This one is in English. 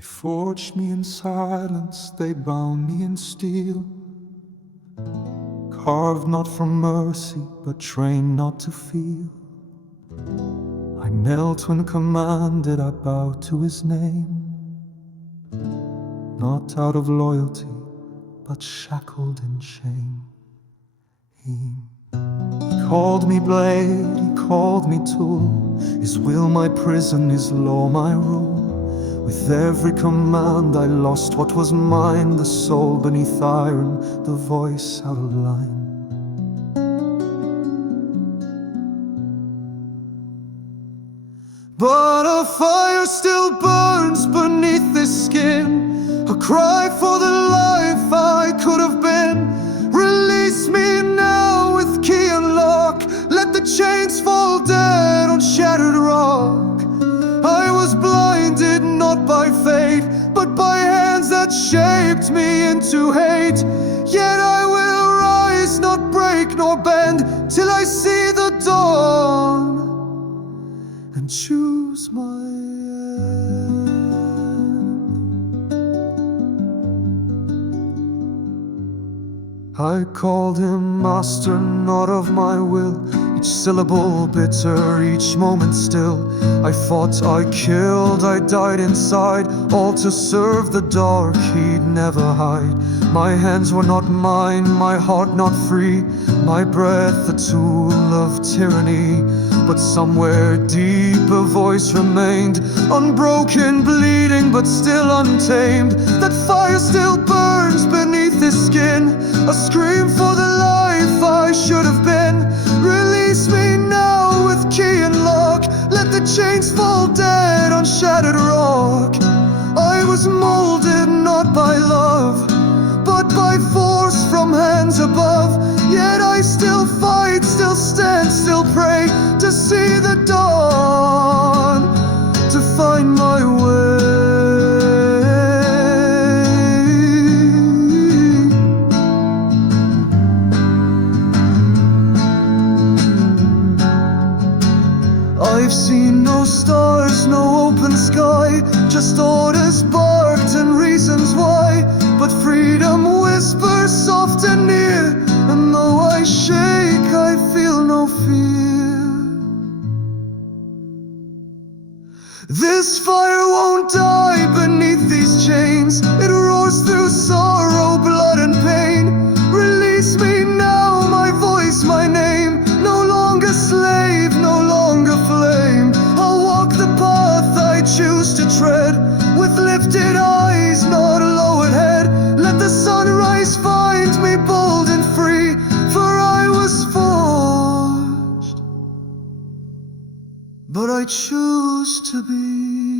They forged me in silence, they bound me in steel, carved not from mercy, but trained not to feel. I knelt when commanded, I bowed to his name, not out of loyalty, but shackled in shame. He called me blade, he called me tool, his will my prison, his law my rule. With every command I lost what was mine, the soul beneath iron, the voice out of line. But a fire still burns beneath this skin, a cry for the life I could have been. Release me now with key and lock, let the chains fall dead on shattered rock. I was blinded not by fate, but by hands that shaped me into hate. Yet I will rise, not break nor bend, till I see the dawn and choose my end. I called him master, not of my will, each syllable bitter, each moment still. I fought, I killed, I died inside, all to serve the dark he'd never hide. My hands were not mine, my heart not free, my breath a tool of tyranny. But somewhere deep a voice remained, unbroken, bleeding, but still untamed. That fire still burns beneath his skin, a scream for the life I should have been. Release me now with key and lock, let the chains fall dead on shattered rock. I was molded not by love, but by force from hands above. Yet I still fight, still stand, still pray, to see the dawn, to find my way. I've seen no stars, no open sky, just orders barked and reasons why. But freedom whispers soft and near, and though I shake, I feel no fear. This fire won't die beneath these chains, it roars through sorrow, blood and pain. Release me now, my voice, my name, no longer slave, no longer flame. I'll walk the path I choose to tread, with lifted eyes, not lowered head. Let the sunrise find me bold and free, for I was forged, but I choose to be.